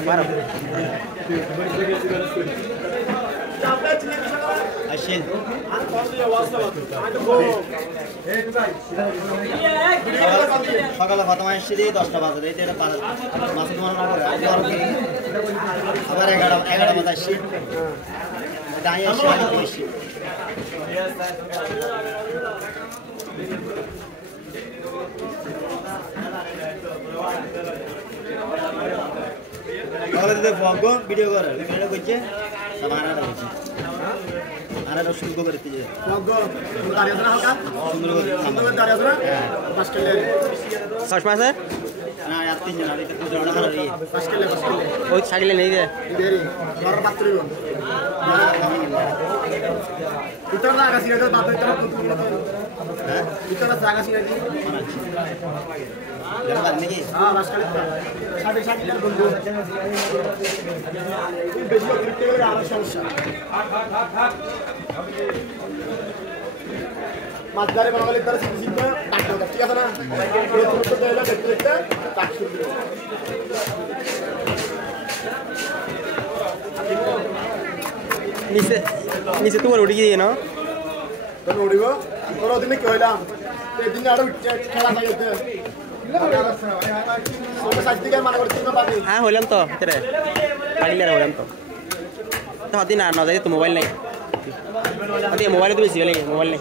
Maro. Ashin. সকালে ভাত মাসি দিয়ে 10টা বাজে এই তেরা মাছ তোমার না করে আবার 11 বাজে আসি দাঁড়িয়ে আসি আমি বেশি তাহলে তো ফটো ভিডিও করে ভিডিও করছে সামানা রাখছে আরে রসুন গো করতে যে ফটো দাঁড়িয়ে আছে না হালকা সুন্দর দাঁড়িয়ে আছে না পাঁচ কিলো সস মাছ है না আর তিন জন আর এটা তো জড়া করে রে পাঁচ কিলো ওই ছাগলে নেই দে দেরি ঘর পাত্র দিব ভিতর না আগাছি এটা বাদ ভিতর হ্যাঁ ভিতর না আগাছি নাকি জড়া বাদ নাকি হ্যাঁ পাঁচ কিলো সাড়ে লিটার বন্ধু বেশি করতে গেলে আরো সমস্যা মাছদারে বাঙালি তার সিস্টেম টাকা ঠিক আছে না এই তো দেয়লা দেখতে টাকা শুরু নিচে তোমার উঠে গিয়ে না তো উড়িব তোর দিনে কি হইলাম এই দিন আরো খেলা থাকতে হ্যাঁ হইলাম তো তেরে পারিলে হইলাম তো তো হাতি না না যাই তো মোবাইল নাই হাতি মোবাইলে তো বেশি হলে মোবাইল নাই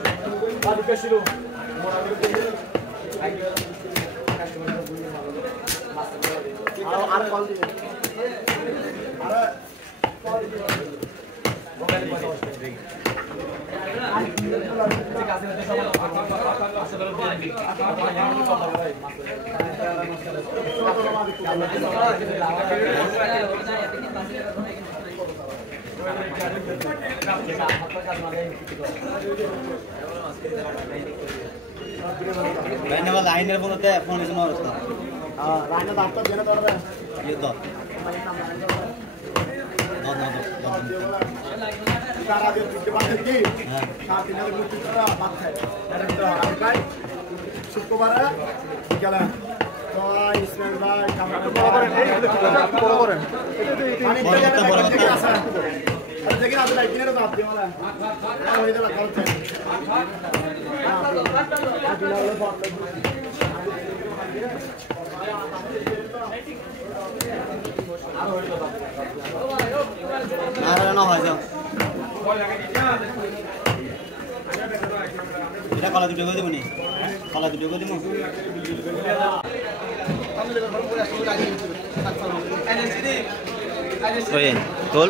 আর কল দিবে धन्यवाद लाइनर फोन होते फोन इसमें और उसका हाँ लाइनर दांत तो देना पड़ रहा है ये तो सारा दिन के बाद की साथ दिन में कुछ करा बात है तो आपका शुक्रवार क्या है तो इसमें भाई कमरा अरे देखिए आप लाइट नहीं तो आप दे वाला और इधर लगा होता है ना ना हो जाओ এটা কলা দুটো করে দেবনি কলা দুটো করে দেবো ওই তোল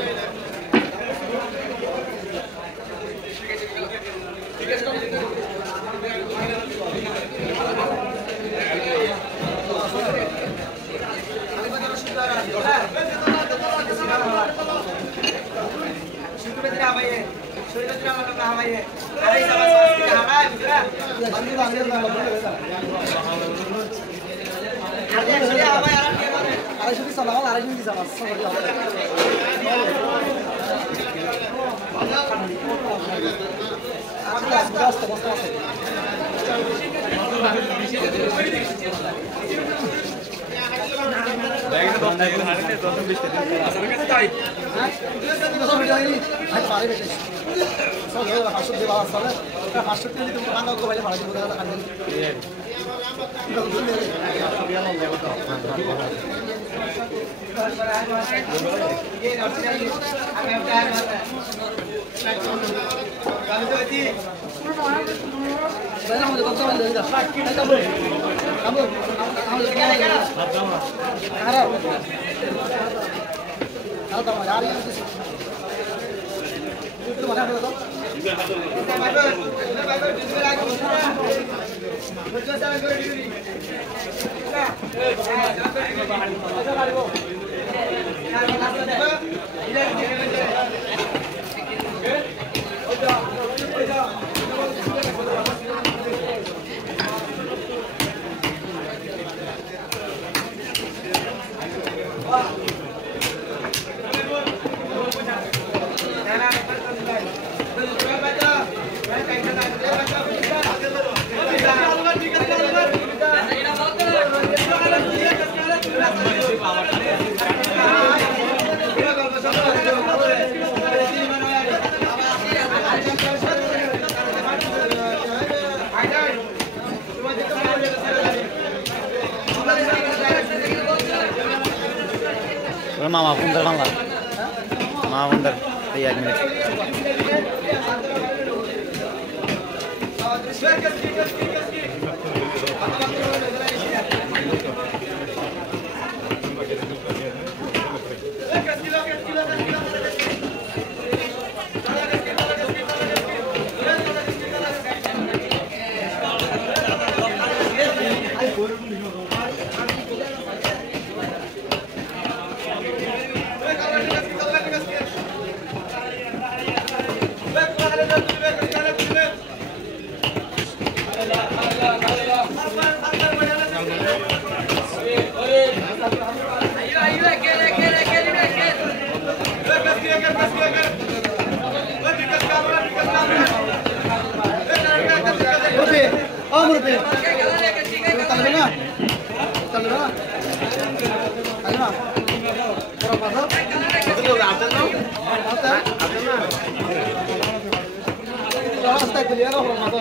Mama Bundar Bangla. Mama Bundar. Iya, ini. Hasta que le haga formato.